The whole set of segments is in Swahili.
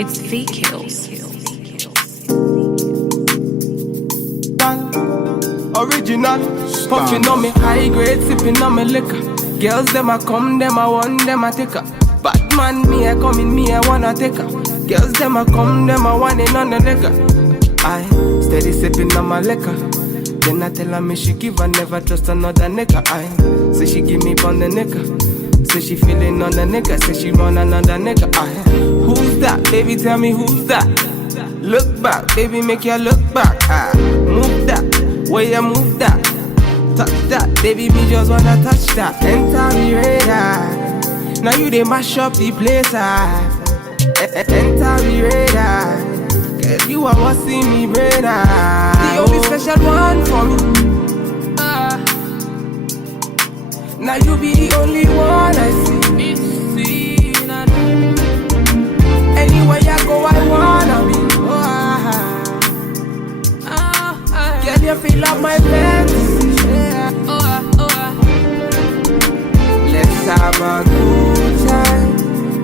It's V Kills. Original, puffing on me high grade, sipping on me liquor. Girls them a come, them a want, them a take her. Bad man, me a come in, me a wanna take her. Girls them a come, them a want it on the nigga. I steady sipping on my liquor. Then I tell her me she give her, never trust another nigga. I say she give me on the nigga. Say she feeling on the nigga. Say she want another nigga. I who's that? Baby, tell me who's that? Look back, baby, make you look back. I move that, where you move that. Touch that, baby, me just wanna touch that. Enter me radar. Now you they mash up the place. Enter me radar. Cause you are what see me brain. The only special one for me. Now you be the only one I see. Anywhere I go, I wanna be. Girl, you feel like my fantasy. Let's have a good time.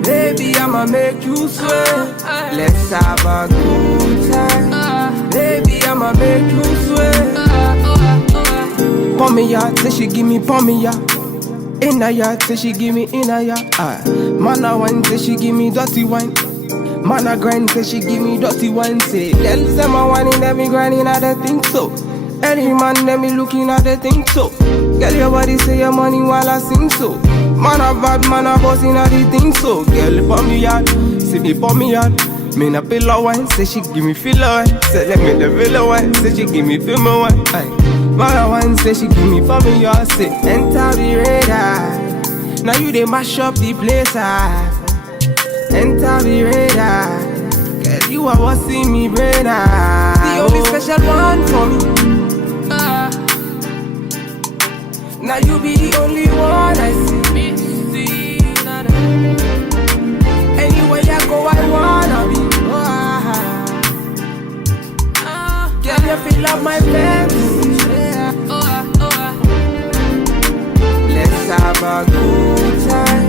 Baby, I'ma make you sweat. Let's have a good time. Baby, I'ma make you sweat. Pour me out, say she give me, pour me out. In a yard, say she give me in a yard. Man a wine, say she give me dirty wine. Man a grind, say she give me dirty wine. Say, girls them a whining, them me grinding, I don't think so. Any man, them me looking at the thing so. Girl, your body say your money while I sing so. Man a bad, man a bossing at the thing so. Girl, pour me out, see me pour me out. Me na pillow wine, say she give me filler wine. Say let me the villa wine, say she give me feel my wine. Man a wine, say she give me for me y'all. Say enter the radar. Now you they mash up the place. Enter the radar. Cause you are what see me brain. The only special one for me. Now you be the only one I see. Anywhere I go, I wanna be. Girl, you feel like my fantasy. Let's have a good time.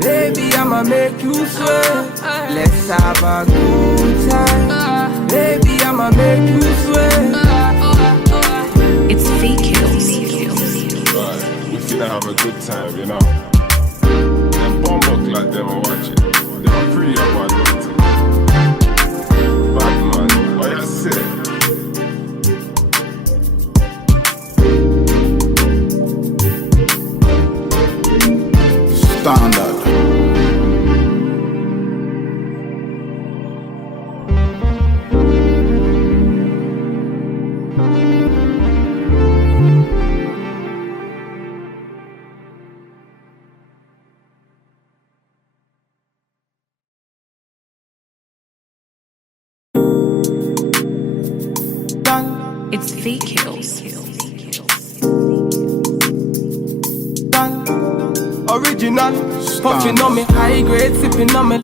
Baby, I'ma make you sweat. Let's have a good time. Baby, I'ma make you sweat. It's V Kills. We finna have a good time, you know. Them bomb like them are watching. They are free of my daughter. Bad man, what you say? Standard. It's V Kills. Original, puffing on me high grade, sipping on me.